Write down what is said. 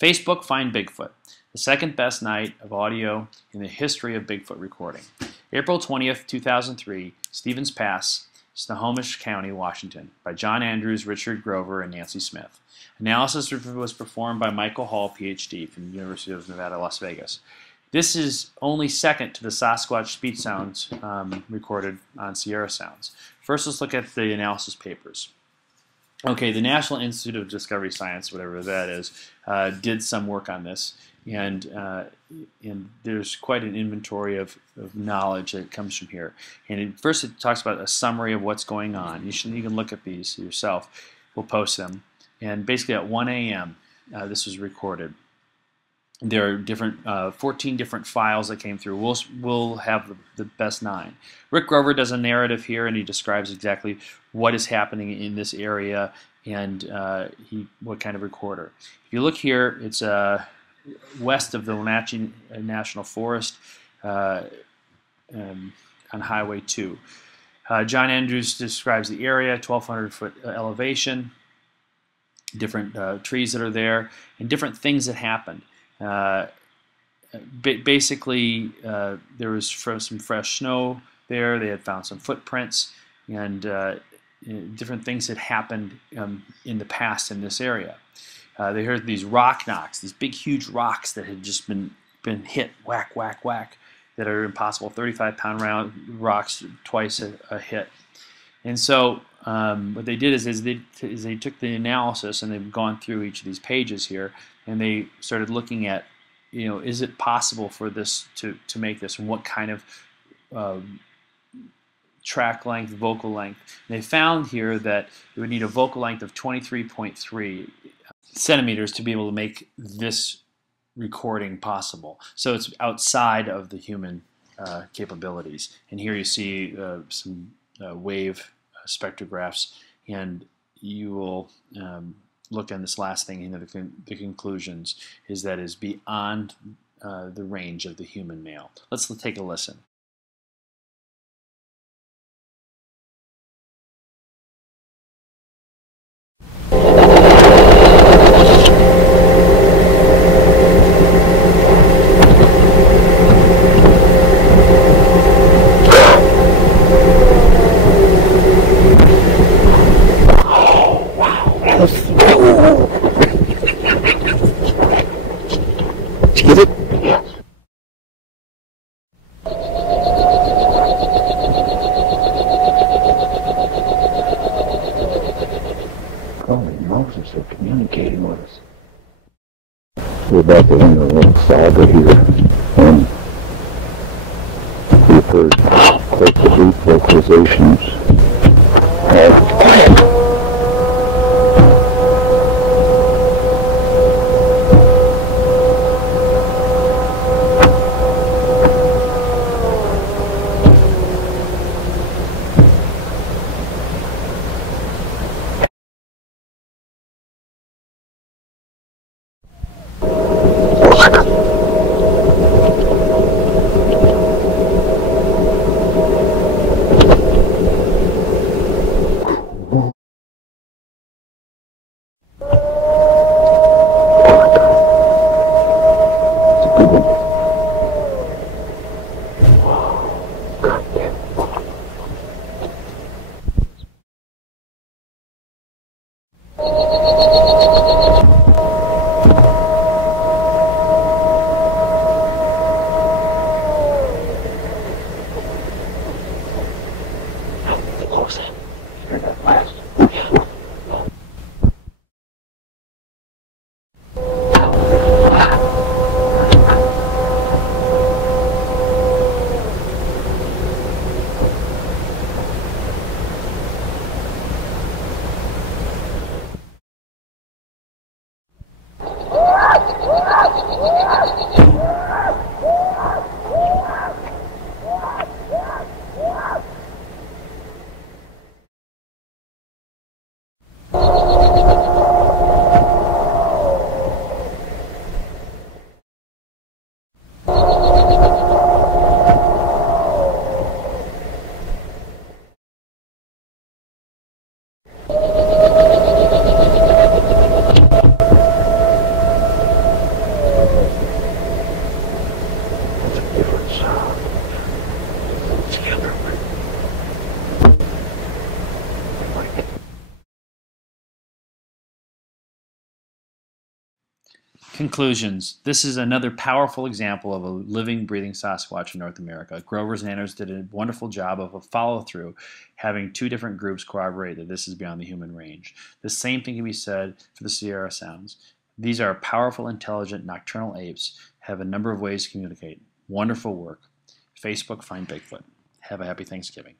Facebook Find Bigfoot, the second best night of audio in the history of Bigfoot recording. April 20th, 2003, Stevens Pass, Snohomish County, Washington, by John Andrews, Richard Grover, and Nancy Smith. Analysis was performed by Michael Hall, PhD, from the University of Nevada, Las Vegas. This is only second to the Sasquatch speech sounds recorded on Sierra Sounds. First, let's look at the analysis papers. Okay, the National Institute of Discovery Science, whatever that is, did some work on this, and there's quite an inventory of knowledge that comes from here. And first, it talks about a summary of what's going on. You can look at these yourself. We'll post them. And basically, at 1 a.m., this was recorded. There are different 14 different files that came through. We'll have the best 9. Rick Grover does a narrative here, and he describes exactly what is happening in this area and what kind of recorder. If you look here, it's west of the Wenatchee National Forest on Highway 2. John Andrews describes the area, 1,200-foot elevation, different trees that are there, and different things that happened. Basically, there was some fresh snow there. They had found some footprints and different things that happened in the past in this area. They heard these rock knocks, these big, huge rocks that had just been hit, whack, whack, whack, that are impossible, 35-pound round rocks twice a hit. And so what they did is they took the analysis, and they've gone through each of these pages here, and they started looking at, is it possible for this to make this, and what kind of track length, vocal length. And they found here that it would need a vocal length of 23.3 centimeters to be able to make this recording possible. So it's outside of the human capabilities. And here you see some wave spectrographs, and you will look on this last thing, the conclusions is that is beyond the range of the human male. Let's take a listen. They're communicating with us. We're about to enter a little saga here, and we've heard quite the deep vocalizations. Conclusions. This is another powerful example of a living, breathing Sasquatch in North America. Grovers and Anders did a wonderful job of a follow-through, having two different groups corroborate that this is beyond the human range. The same thing can be said for the Sierra Sounds. These are powerful, intelligent, nocturnal apes, have a number of ways to communicate. Wonderful work. Facebook, find Bigfoot. Have a happy Thanksgiving.